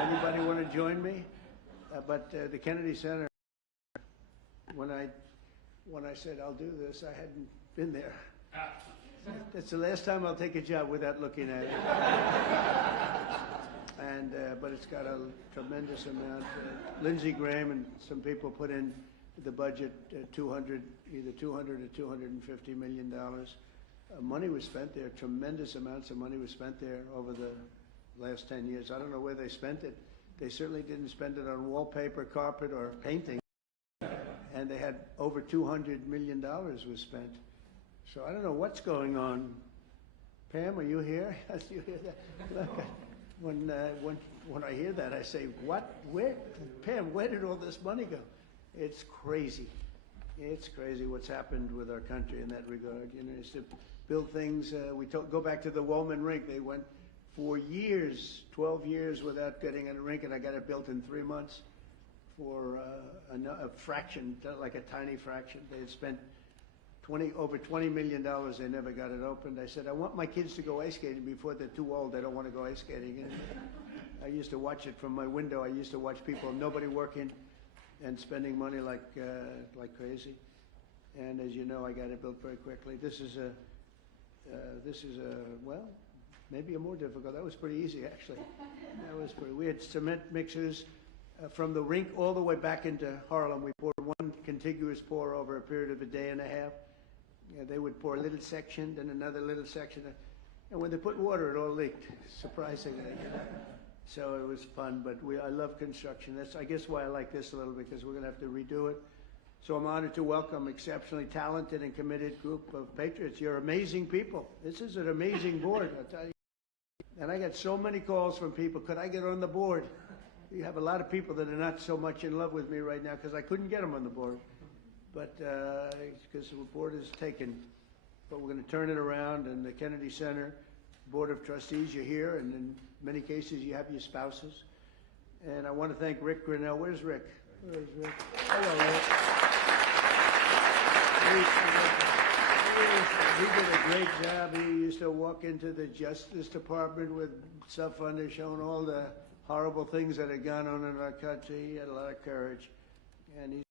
Anybody want to join me? But the Kennedy Center, when I said I'll do this, I hadn't been there. That's the last time I'll take a job without looking at it. And but it's got a tremendous amount. Lindsey Graham and some people put in the budget either 200 or $250 million. Money was spent there. Tremendous amounts of money was spent there over the last 10 years. I don't know where they spent it. They certainly didn't spend it on wallpaper, carpet, or painting. And they had over $200 million was spent. So I don't know what's going on. Pam, are you here? You hear that? Look, when I hear that, I say, what? Where? Pam, where did all this money go? It's crazy. It's crazy what's happened with our country in that regard. You know, it's to build things. Go back to the Woolman rink. They went for years, 12 years without getting a rink, and I got it built in 3 months for a fraction, like a tiny fraction. They had spent over $20 million. They never got it opened. I said, I want my kids to go ice skating before they're too old. They don't want to go ice skating. And I used to watch it from my window. I used to watch people, nobody working, and spending money like crazy. And as you know, I got it built very quickly. This is well, maybe a more difficult. That was pretty easy, actually. We had cement mixers from the rink all the way back into Harlem. We poured one contiguous pour over a period of a day and a half. Yeah, they would pour a little section, then another little section. And when they put water, it all leaked, surprisingly. So it was fun, but I love construction. That's, I guess, why I like this a little, because we're going to have to redo it. So I'm honored to welcome exceptionally talented and committed group of patriots. You're amazing people. This is an amazing board, I'll tell you. And I got so many calls from people, could I get on the board? You have a lot of people that are not so much in love with me right now because I couldn't get them on the board. But because the board is taken. But we're going to turn it around, and the Kennedy Center Board of Trustees, you're here, and in many cases you have your spouses. And I want to thank Rick Grinnell. Where's Rick? Where's Rick? Hello, Rick. He did a great job. He used to walk into the Justice Department with stuff on there showing all the horrible things that had gone on in our country. He had a lot of courage. And he's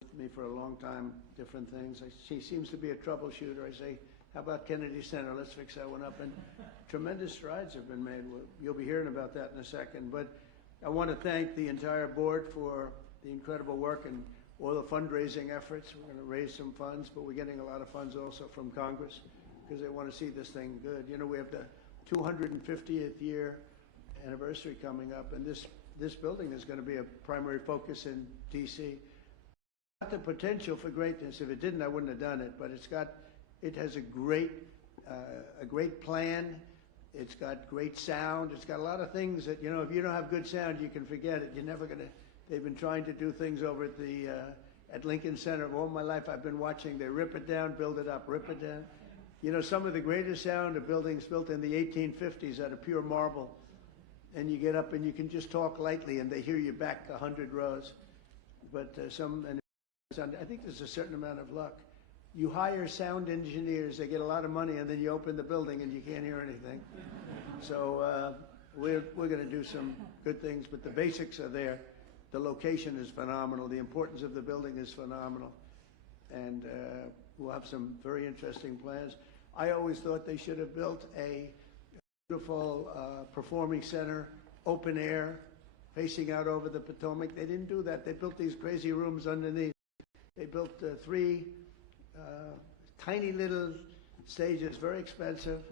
with me for a long time, different things. He seems to be a troubleshooter. I say, how about Kennedy Center? Let's fix that one up. And tremendous strides have been made. You'll be hearing about that in a second. But I want to thank the entire board for the incredible work and all the fundraising efforts. We're going to raise some funds, but we're getting a lot of funds also from Congress because they want to see this thing good. You know, we have the 250th year anniversary coming up, and this building is going to be a primary focus in D.C. Got the potential for greatness. If it didn't, I wouldn't have done it. But it has a great plan. It's got great sound. It's got a lot of things that, you know, if you don't have good sound, you can forget it. You're never going to. They've been trying to do things over at Lincoln Center. All my life I've been watching. They rip it down, build it up, rip it down. You know, some of the greatest sound of buildings built in the 1850s out of pure marble. And you get up and you can just talk lightly and they hear you back 100 rows. But I think there's a certain amount of luck. You hire sound engineers, they get a lot of money, and then you open the building and you can't hear anything. So we're going to do some good things, but the basics are there. The location is phenomenal. The importance of the building is phenomenal. And we'll have some very interesting plans. I always thought they should have built a beautiful performing center, open air, facing out over the Potomac. They didn't do that. They built these crazy rooms underneath. They built 3 tiny little stages, very expensive.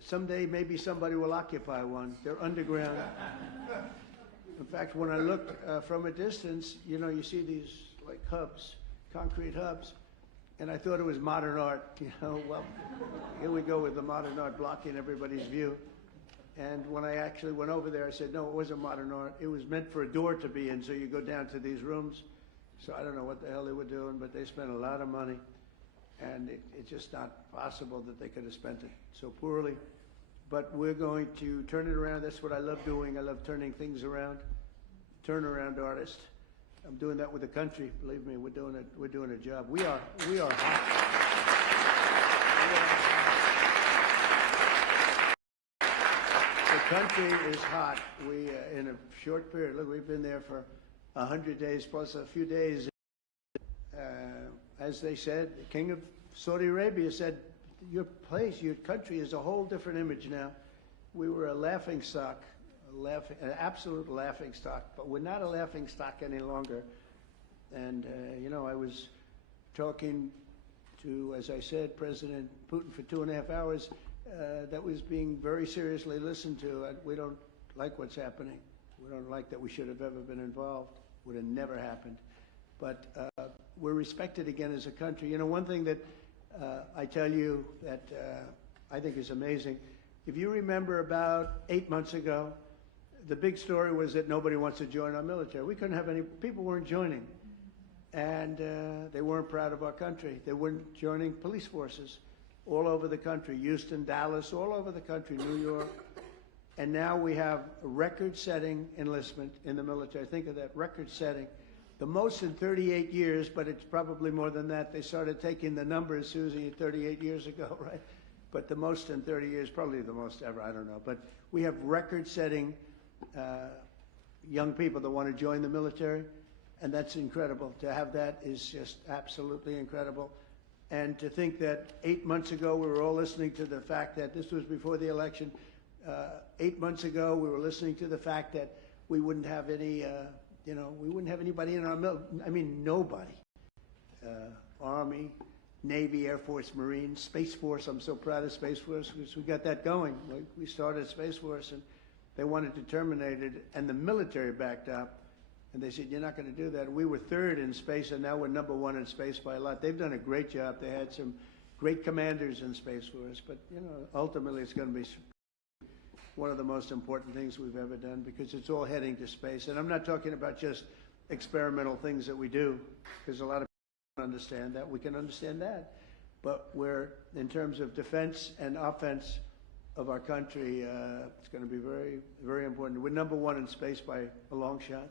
Someday maybe somebody will occupy one. They're underground. In fact, when I look from a distance, you know, you see these like hubs, concrete hubs, and I thought it was modern art. You know, well, here we go with the modern art blocking everybody's view. And when I actually went over there, I said, no, it wasn't modern art. It was meant for a door to be in, so you go down to these rooms. So I don't know what the hell they were doing, but they spent a lot of money, and it's just not possible that they could have spent it so poorly. But we're going to turn it around. That's what I love doing. I love turning things around, turnaround artist. I'm doing that with the country. Believe me, we're doing a job. We are hot. So country is hot. We, in a short period, look, we've been there for 100 days plus a few days. As they said, the King of Saudi Arabia said, your place, your country is a whole different image now. We were a laughing stock, an absolute laughing stock, but we're not a laughing stock any longer. And, you know, I was talking to, as I said, President Putin for 2.5 hours. That was being very seriously listened to. We don't like what's happening. We don't like that we should have ever been involved. Would have never happened. But we're respected again as a country. You know, one thing that I tell you that I think is amazing, if you remember about 8 months ago, the big story was that nobody wants to join our military. We couldn't have any, people weren't joining. And they weren't proud of our country. They weren't joining police forces all over the country, Houston, Dallas, all over the country, New York. And now we have a record-setting enlistment in the military. Think of that, record-setting. The most in 38 years, but it's probably more than that. They started taking the numbers, Susie, 38 years ago, right? But the most in 30 years, probably the most ever, I don't know. But we have record-setting young people that want to join the military, and that's incredible. To have that is just absolutely incredible. And to think that 8 months ago we were all listening to the fact that this was before the election. 8 months ago we were listening to the fact that we wouldn't have any, you know, we wouldn't have anybody in our military. I mean, nobody. Army, Navy, Air Force, Marines, Space Force. I'm so proud of Space Force because we got that going. We started Space Force and they wanted to terminate it, and the military backed up. And they said, you're not going to do that. We were third in space, and now we're #1 in space by a lot. They've done a great job. They had some great commanders in Space Force. But, you know, ultimately it's going to be one of the most important things we've ever done because it's all heading to space. And I'm not talking about just experimental things that we do, because a lot of people don't understand that. We can understand that. But we're, in terms of defense and offense of our country, it's going to be very, very important. We're #1 in space by a long shot.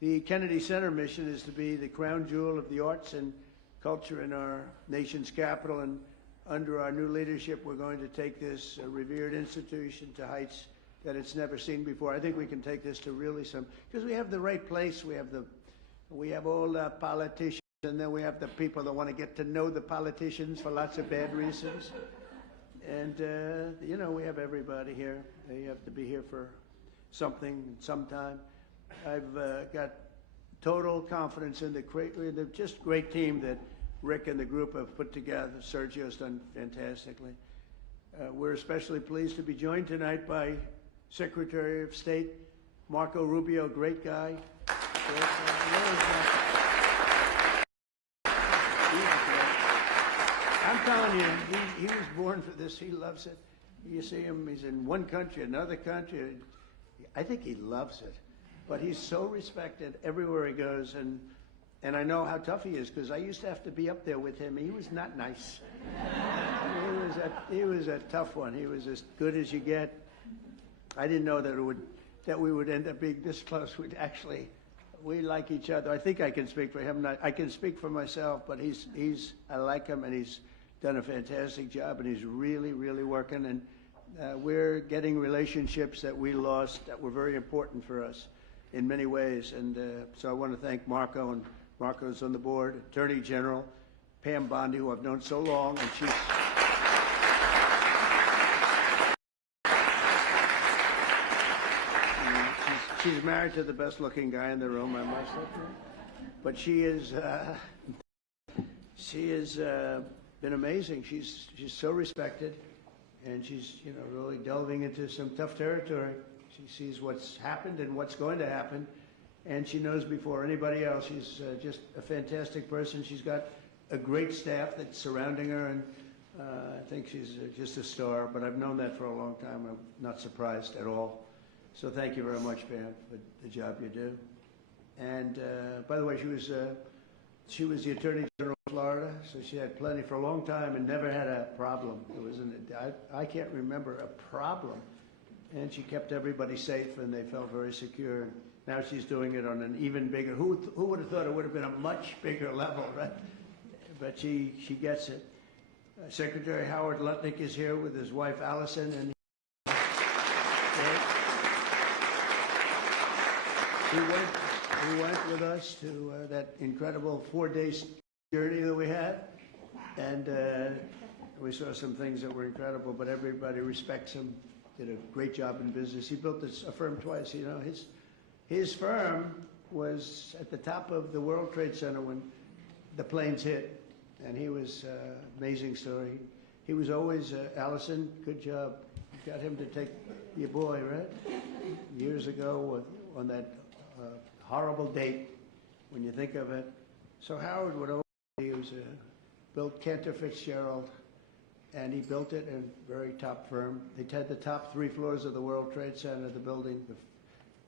The Kennedy Center mission is to be the crown jewel of the arts and culture in our nation's capital, and under our new leadership, we're going to take this revered institution to heights that it's never seen before. I think we can take this to really some, because we have the right place. We have all the politicians, and then we have the people that want to get to know the politicians for lots of bad reasons. And, you know, we have everybody here. They have to be here for something, sometime. I've got total confidence in the just great team that Rick and the group have put together. Sergio's done fantastically. We're especially pleased to be joined tonight by Secretary of State Marco Rubio, great guy. I'm telling you, he was born for this. He loves it. You see him, he's in one country, another country. I think he loves it. But he's so respected everywhere he goes, and I know how tough he is because I used to have to be up there with him. He was not nice. He was a tough one. He was as good as you get. I didn't know that we would end up being this close. We like each other. I think I can speak for him. I can speak for myself, but I like him, and he's done a fantastic job, and he's really, really working. And we're getting relationships that we lost that were very important for us in many ways. And so I want to thank Marco, and Marco's on the board, Attorney General Pam Bondi, who I've known so long, and she's married to the best looking guy in the room, I must admit. But she has been amazing. She's so respected, and she's, you know, really delving into some tough territory. She sees what's happened and what's going to happen, and she knows before anybody else. She's just a fantastic person. She's got a great staff that's surrounding her, and I think she's just a star, but I've known that for a long time. I'm not surprised at all. So thank you very much, Pam, for the job you do. And by the way, she was the Attorney General of Florida, so she had plenty for a long time and never had a problem. I can't remember a problem. And she kept everybody safe, and they felt very secure. Now she's doing it on an even bigger, who would have thought it would have been a much bigger level, right? But she gets it. Secretary Howard Lutnick is here with his wife, Allison, and He went with us to that incredible 4-day journey that we had, and we saw some things that were incredible, but everybody respects him. Did a great job in business. He built a firm twice. You know, his firm was at the top of the World Trade Center when the planes hit, and he was amazing story. He was always Allison. Good job. You got him to take your boy, right? Years ago on that horrible date, when you think of it. So Howard would always, he was built Cantor Fitzgerald, and he built it in a very top firm. They had the top 3 floors of the World Trade Center, the building,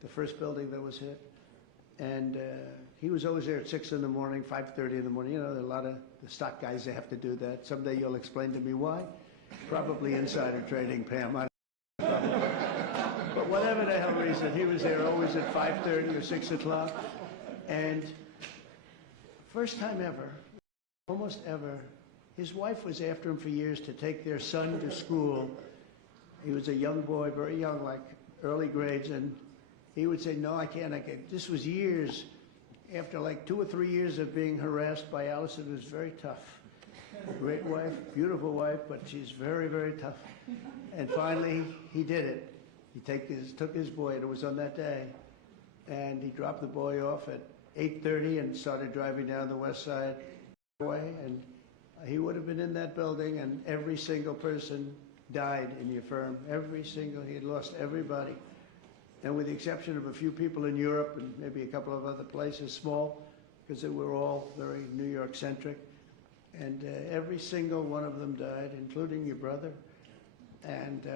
the first building that was hit. And he was always there at 6 in the morning, 5:30 in the morning. You know, there are a lot of the stock guys that have to do that. Someday you'll explain to me why. Probably insider trading, Pam. I don't know. But whatever the hell reason, he was there always at 5:30 or 6 o'clock. And first time ever, almost ever, his wife was after him for years to take their son to school. He was a young boy, very young, like early grades, and he would say, no, I can't. This was years after like 2 or 3 years of being harassed by Allison. It was very tough. Great wife, beautiful wife, but she's very, very tough. And finally, he did it. He took his boy, and it was on that day, and he dropped the boy off at 8:30 and started driving down the West Side Highway, and he would have been in that building, and every single person died in your firm. He had lost everybody. And with the exception of a few people in Europe and maybe a couple of other places, small, because they were all very New York-centric. And every single one of them died, including your brother. And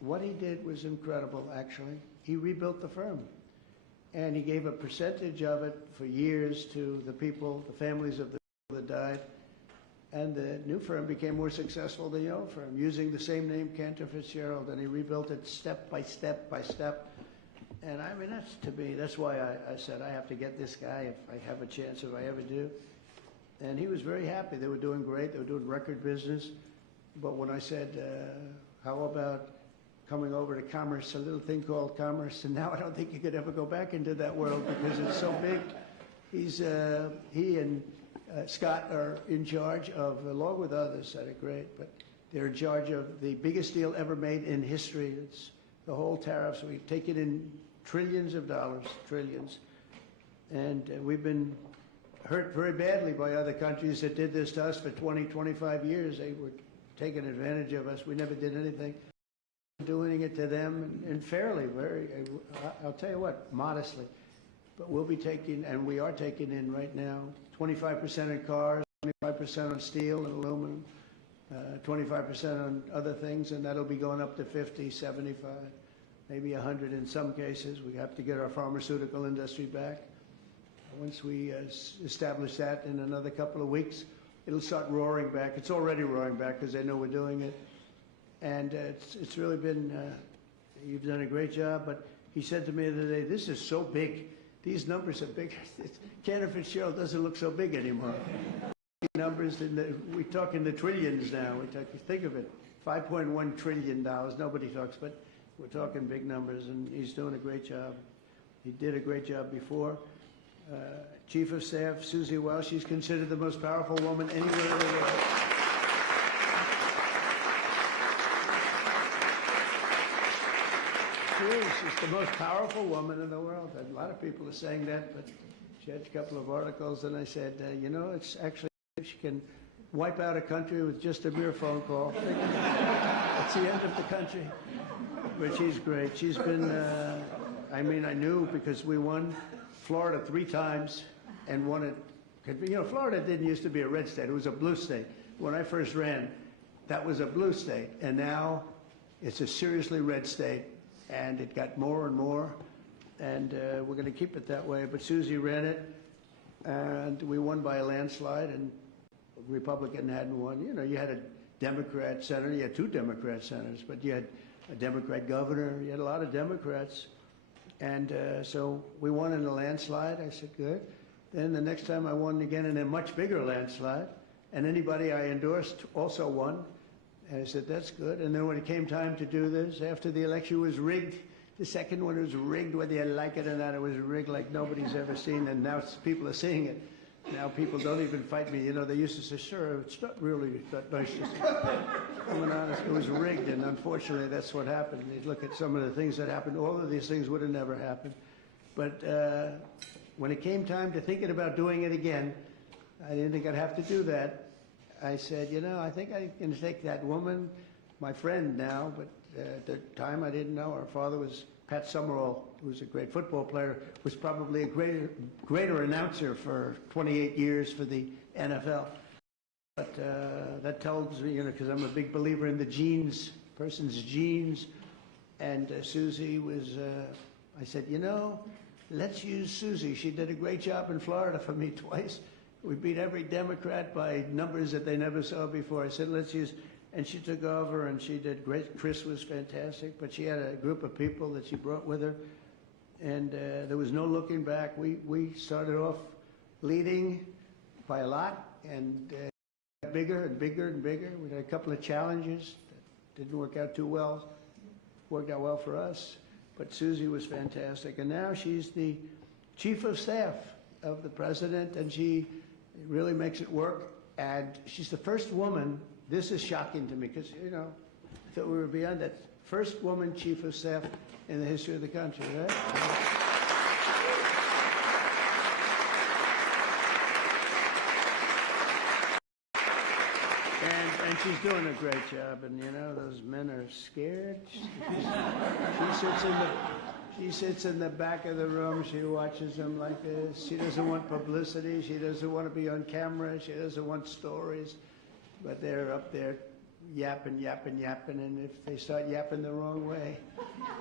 what he did was incredible, actually. He rebuilt the firm. And he gave a percentage of it for years to the people, the families of the people that died. And the new firm became more successful than the old firm, using the same name, Cantor Fitzgerald, and he rebuilt it step by step by step. And I mean, that's why I said I have to get this guy if I have a chance, if I ever do. And he was very happy. They were doing great. They were doing record business. But when I said, how about coming over to commerce, a little thing called commerce, and now I don't think you could ever go back into that world because it's so big. He and Scott are in charge of, along with others that are great, but they're in charge of the biggest deal ever made in history. It's the whole tariffs. We've taken in trillions of dollars, trillions. And we've been hurt very badly by other countries that did this to us for 20, 25 years. They were taking advantage of us. We never did anything. Doing it to them, and fairly, I'll tell you what, modestly. But we'll be taking, and we are taking in right now, 25% in cars, 25% on steel and aluminum, 25% on other things, and that'll be going up to 50, 75, maybe 100 in some cases. We have to get our pharmaceutical industry back. Once we establish that in another couple of weeks, it'll start roaring back. It's already roaring back because they know we're doing it. And it's really been, you've done a great job, but he said to me the other day, this is so big. These numbers are big. Cantor Fitzgerald doesn't look so big anymore. Numbers, we talk in the trillions now. Think of it, $5.1 trillion. Nobody talks, but we're talking big numbers, and he's doing a great job. He did a great job before. Chief of Staff, Susie Welsh, she's considered the most powerful woman anywhere in the world. She's the most powerful woman in the world. And a lot of people are saying that, but she had a couple of articles, and I said, you know, it's actually, she can wipe out a country with just a mere phone call. It's the end of the country. But she's great. She's been, I mean, I knew because we won Florida 3 times and won it. You know, Florida didn't used to be a red state. It was a blue state. When I first ran, that was a blue state. And now it's a seriously red state. And it got more and more, and we're going to keep it that way. But Susie ran it, and we won by a landslide, and a Republican hadn't won. You know, you had a Democrat senator, you had 2 Democrat senators, but you had a Democrat governor, you had a lot of Democrats. And so we won in a landslide. I said, good. Then the next time I won again in a much bigger landslide, and anybody I endorsed also won. And I said, that's good. And then when it came time to do this, after the election was rigged, The second one was rigged, whether you like it or not. It was rigged like nobody's ever seen, and now people are seeing it. Now people don't even fight me. You know, they used to say, sir, it's not really that nice. I'm honest, it was rigged, and unfortunately that's what happened. You look at some of the things that happened, all of these things would have never happened. But when it came time to thinking about doing it again, I didn't think I'd have to do that. I said, you know, I think I can take that woman, my friend now, but at the time I didn't know. Her father was Pat Summerall, who was a great football player, was probably a greater announcer for 28 years for the NFL. But that tells me, you know, because I'm a big believer in the genes, person's genes. And Susie was, I said, you know, let's use Susie. She did a great job in Florida for me twice. We beat every Democrat by numbers that they never saw before. I said, let's use, and she took over and she did great. Chris was fantastic, but she had a group of people that she brought with her. And there was no looking back. We started off leading by a lot and got bigger and bigger and bigger. We had a couple of challenges that didn't work out too well. Worked out well for us, but Susie was fantastic. And now she's the chief of staff of the president, and she really makes it work. And she's the first woman, this is shocking to me, because, you know, I thought we were beyond that. First woman chief of staff in the history of the country, right? And she's doing a great job, and you know, those men are scared. She sits in the back of the room, she watches them like this. She doesn't want publicity, she doesn't want to be on camera, she doesn't want stories, but they're up there yapping, yapping, yapping, and if they start yapping the wrong way,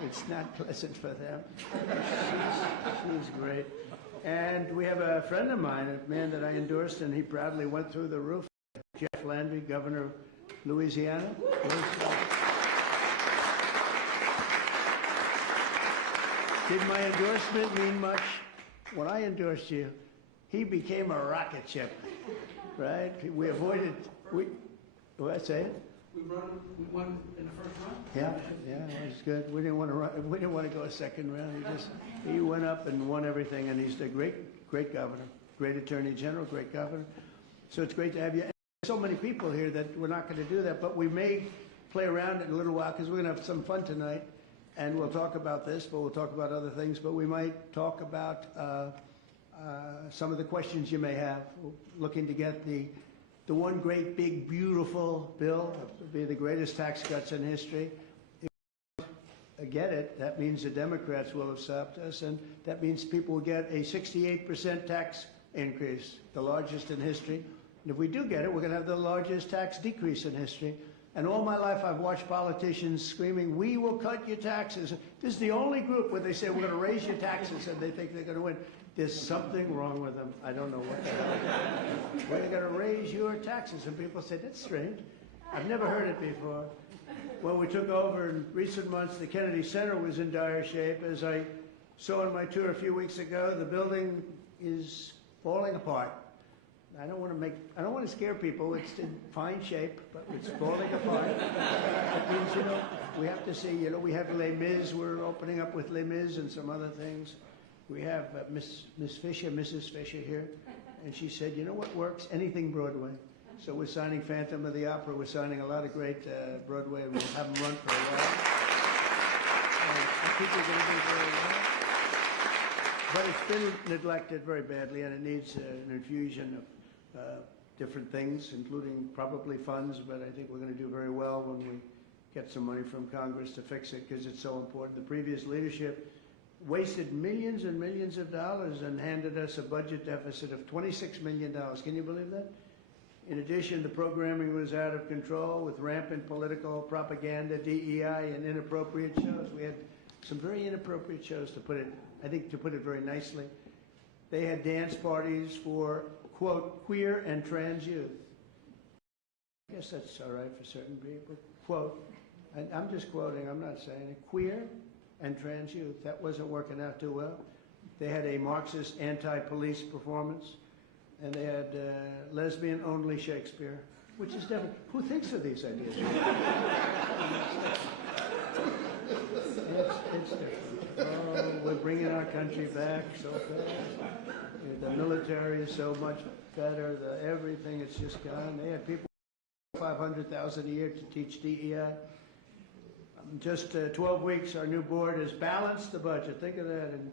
it's not pleasant for them. She's great. And we have a friend of mine, a man that I endorsed, and he proudly went through the roof. Jeff Landry, governor of Louisiana. Did my endorsement mean much? When I endorsed you, he became a rocket ship, right? We avoided, what I say? We won in the first round. Yeah, it was good. We didn't want to run, we didn't want to go a second round. He went up and won everything, and he's a great governor, great attorney general, great governor. So it's great to have you. So many people here that we're not going to do that, but we may play around in a little while because we're going to have some fun tonight, and we'll talk about this, but we'll talk about other things. But we might talk about some of the questions you may have. We're looking to get the one great, big, beautiful bill. It'll be the greatest tax cuts in history. If we get it, that means the Democrats will have stopped us, and that means people will get a 68% tax increase, the largest in history. And if we do get it, we're going to have the largest tax decrease in history. And all my life I've watched politicians screaming, we will cut your taxes. This is the only group where they say we're going to raise your taxes and they think they're going to win. There's something wrong with them. I don't know what the hell. We're going to raise your taxes. And people say, that's strange. I've never heard it before. When we took over in recent months, the Kennedy Center was in dire shape. As I saw on my tour a few weeks ago, the building is falling apart. I don't want to scare people. It's in fine shape, but it's falling apart. That means, you know, we have to see, you know, we have Les Mis. We're opening up with Les Mis and some other things. We have Mrs. Fisher here, and she said, you know what works? Anything Broadway. So we're signing Phantom of the Opera. We're signing a lot of great Broadway, and we'll have them run for a while. I think we're going to do very well. But it's been neglected very badly, and it needs an infusion of different things, including probably funds, but I think we're going to do very well when we get some money from Congress to fix it because it's so important. The previous leadership wasted millions and millions of dollars and handed us a budget deficit of $26 million. Can you believe that? In addition, the programming was out of control with rampant political propaganda, DEI, and inappropriate shows. We had some very inappropriate shows, to put it very nicely. They had dance parties for, quote, queer and trans youth. I guess that's all right for certain people. Quote, and I'm just quoting, I'm not saying it, queer and trans youth. That wasn't working out too well. They had a Marxist anti-police performance, and they had lesbian-only Shakespeare, which is different. Who thinks of these ideas? It's different. Oh, we're bringing our country back so fast. The military is so much better. Everything, it's just gone. They had people 500,000 a year to teach DEI. Just 12 weeks, our new board has balanced the budget. Think of that in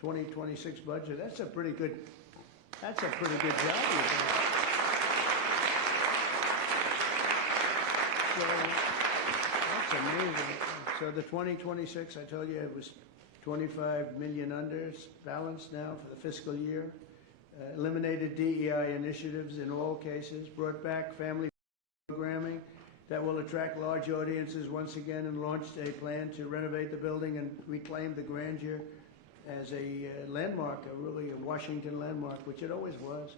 2026 budget. That's a pretty good job you've done. So that's amazing. So the 2026, I told you it was 25 million unders, balanced now for the fiscal year. Eliminated DEI initiatives in all cases, brought back family programming that will attract large audiences once again, and launched a plan to renovate the building and reclaim the grandeur as a landmark, really a Washington landmark, which it always was.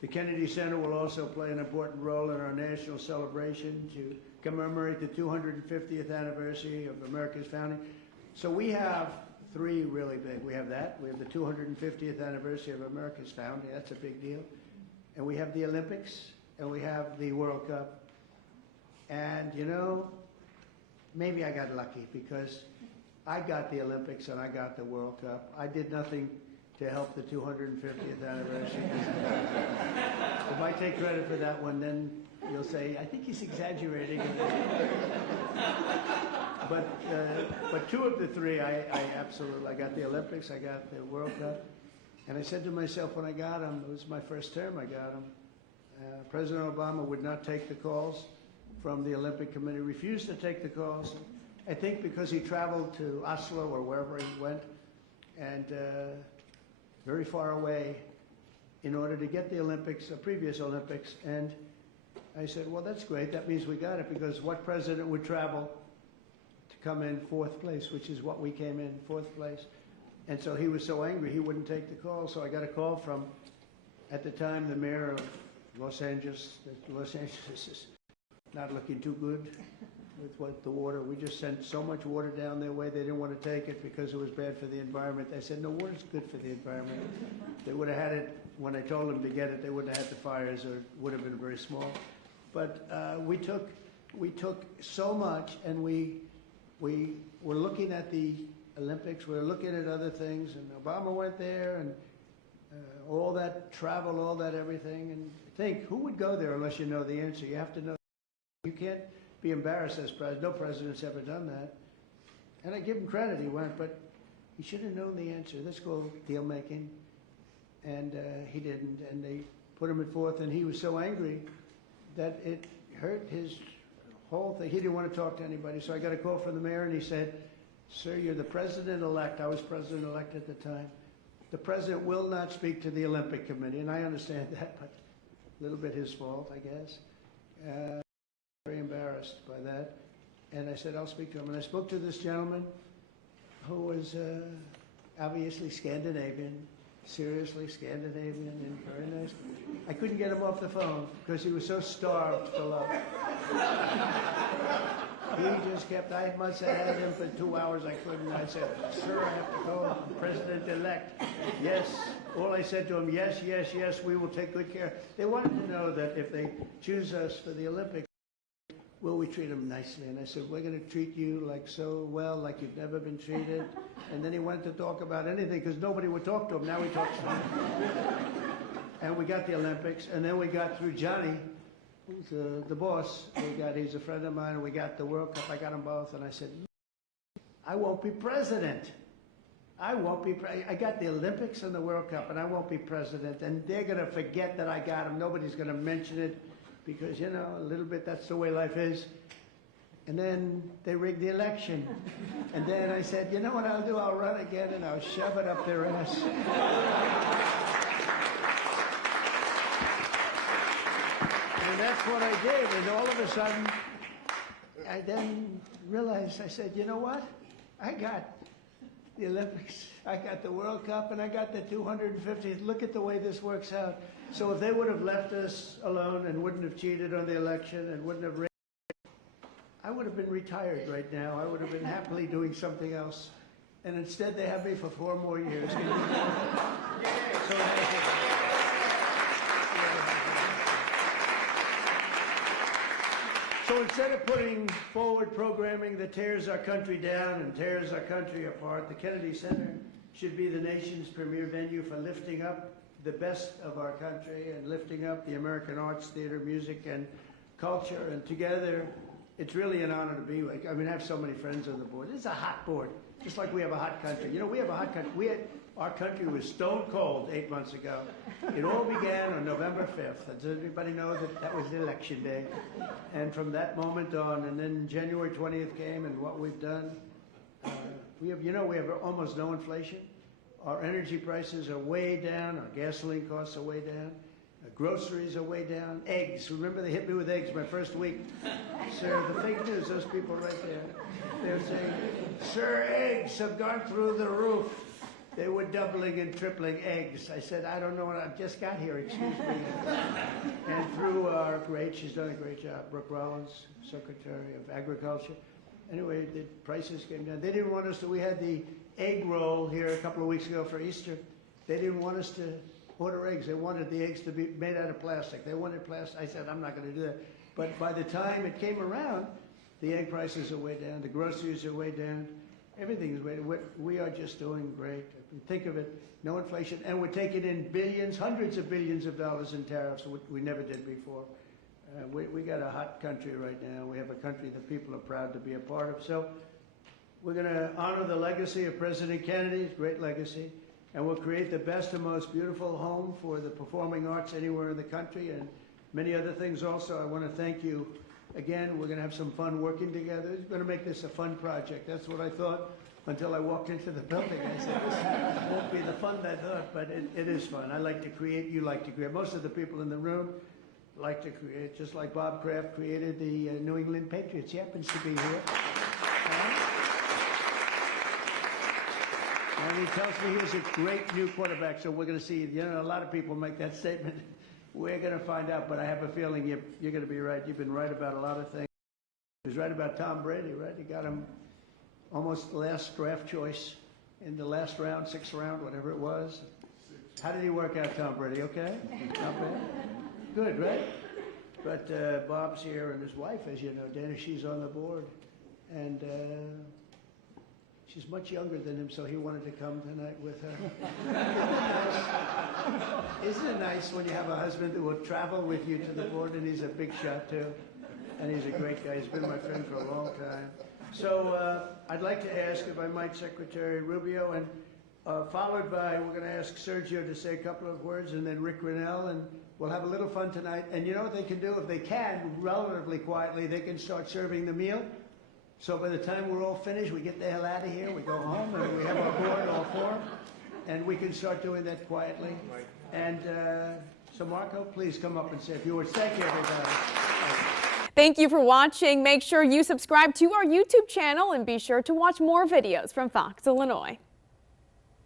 The Kennedy Center will also play an important role in our national celebration to commemorate the 250th anniversary of America's founding. So we have three really big. We have that. We have the 250th anniversary of America's founding. That's a big deal. And we have the Olympics, and we have the World Cup. And, you know, maybe I got lucky because I got the Olympics and I got the World Cup. I did nothing to help the 250th anniversary. If I take credit for that one, then you'll say, I think he's exaggerating. But two of the three, I absolutely, I got the Olympics, I got the World Cup. And I said to myself when I got them, it was my first term I got them, President Obama would not take the calls from the Olympic Committee, refused to take the calls. I think because he traveled to Oslo or wherever he went, and very far away in order to get the Olympics, the previous Olympics. And I said, well, that's great. That means we got it, because what president would travel to come in fourth place, which is what we came in, fourth place. And so he was so angry he wouldn't take the call. So I got a call from, at the time, the mayor of Los Angeles. Los Angeles is not looking too good with the water. We just sent so much water down their way, they didn't want to take it because it was bad for the environment. They said, no, water's good for the environment. They would have had it, when I told them to get it, they wouldn't have had the fires, or it would have been very small. But we took so much, and we were looking at the Olympics, we were looking at other things, and Obama went there, and all that travel, all that everything. And think, who would go there unless you know the answer? You have to know. You can't be embarrassed as president. No president's ever done that. And I give him credit, he went, but he should have known the answer. Let's go deal making. And he didn't. And they put him at fourth, and he was so angry that it hurt his whole thing. He didn't want to talk to anybody. So I got a call from the mayor, and he said, sir, you're the president-elect. I was president-elect at the time. The president will not speak to the Olympic Committee. And I understand that, but a little bit his fault, I guess. Very embarrassed by that. And I said, I'll speak to him. And I spoke to this gentleman who was obviously Scandinavian, seriously Scandinavian, and very nice. I couldn't get him off the phone because he was so starved for love. He just kept, I must have had him for 2 hours. I couldn't. I said, sir, I have to go. President-elect. Yes. All I said to him, yes, yes, yes, we will take good care. They wanted to know that if they choose us for the Olympics, will we treat them nicely? And I said, we're going to treat you like so well, like you've never been treated. And then he wanted to talk about anything because nobody would talk to him. Now he talks to him. And we got the Olympics, and then we got through Johnny, who's the boss. He's a friend of mine, and we got the World Cup. I got them both, and I said, I won't be president. I won't be. I got the Olympics and the World Cup, and I won't be president. And they're going to forget that I got them. Nobody's going to mention it. Because, you know, a little bit, that's the way life is. And then they rigged the election. And then I said, you know what I'll do? I'll run again, and I'll shove it up their ass. And that's what I did. And all of a sudden, I then realized, I said, you know what? I got the Olympics, I got the World Cup, and I got the 250th. Look at the way this works out. So if they would have left us alone and wouldn't have cheated on the election and wouldn't have rigged, I would have been retired right now. I would have been happily doing something else. And instead they have me for 4 more years. So So instead of putting forward programming that tears our country down and tears our country apart, the Kennedy Center should be the nation's premier venue for lifting up the best of our country and lifting up the American arts, theater, music, and culture. And together, it's really an honor to be like. I mean, I have so many friends on the board. It's a hot board, just like we have a hot country. You know, we have a hot country. Our country was stone cold 8 months ago. It all began on November 5th. Does everybody know that that was the election day? And from that moment on, and then January 20th came, and what we've done, we have almost no inflation. Our energy prices are way down. Our gasoline costs are way down. Groceries are way down. Eggs. Remember they hit me with eggs my first week. Sir, the fake news, those people right there. They're saying, sir, eggs have gone through the roof. They were doubling and tripling eggs. I said, I don't know what I just got here, excuse me. And through our she's done a great job, Brooke Rollins, Secretary of Agriculture. Anyway, the prices came down. They didn't want us to, we had the egg roll here a couple of weeks ago for Easter. They didn't want us to order eggs. They wanted the eggs to be made out of plastic. They wanted plastic. I said, I'm not going to do that. But by the time it came around, the egg prices are way down. The groceries are way down. Everything is way down. We are just doing great. If you think of it, no inflation. And we're taking in billions, hundreds of billions of dollars in tariffs, which we never did before. We got a hot country right now. We have a country that people are proud to be a part of. So we're going to honor the legacy of President Kennedy's great legacy. And we'll create the best and most beautiful home for the performing arts anywhere in the country and many other things also. I want to thank you again. We're going to have some fun working together. We're going to make this a fun project. That's what I thought until I walked into the building. I said, this won't be the fun I thought, but it is fun. I like to create. You like to create. Most of the people in the room like to create, just like Bob Kraft created the New England Patriots. He happens to be here. And he tells me he's a great new quarterback, so we're going to see. You know, a lot of people make that statement. We're going to find out, but I have a feeling you're going to be right. You've been right about a lot of things. He was right about Tom Brady, right? He got him almost the last draft choice in the last round, sixth round, whatever it was. How did he work out, Tom Brady? Okay? Not bad? Good, right? But Bob's here, and his wife, as you know, Dana, she's on the board. And she's much younger than him, so he wanted to come tonight with her. Isn't it nice when you have a husband who will travel with you to the board, and he's a big shot too, and he's a great guy. He's been my friend for a long time. So I'd like to ask, if I might, Secretary Rubio, and followed by, we're going to ask Sergio to say a couple of words, and then Rick Grinnell, and we'll have a little fun tonight. And you know what they can do? If they can, relatively quietly, they can start serving the meal. So by the time we're all finished, we get the hell out of here, we go home, and we have our board, all four, and we can start doing that quietly. And so Marco, please come up and say a few words. Thank you, everybody. Thank you for watching. Make sure you subscribe to our YouTube channel and be sure to watch more videos from Fox, Illinois.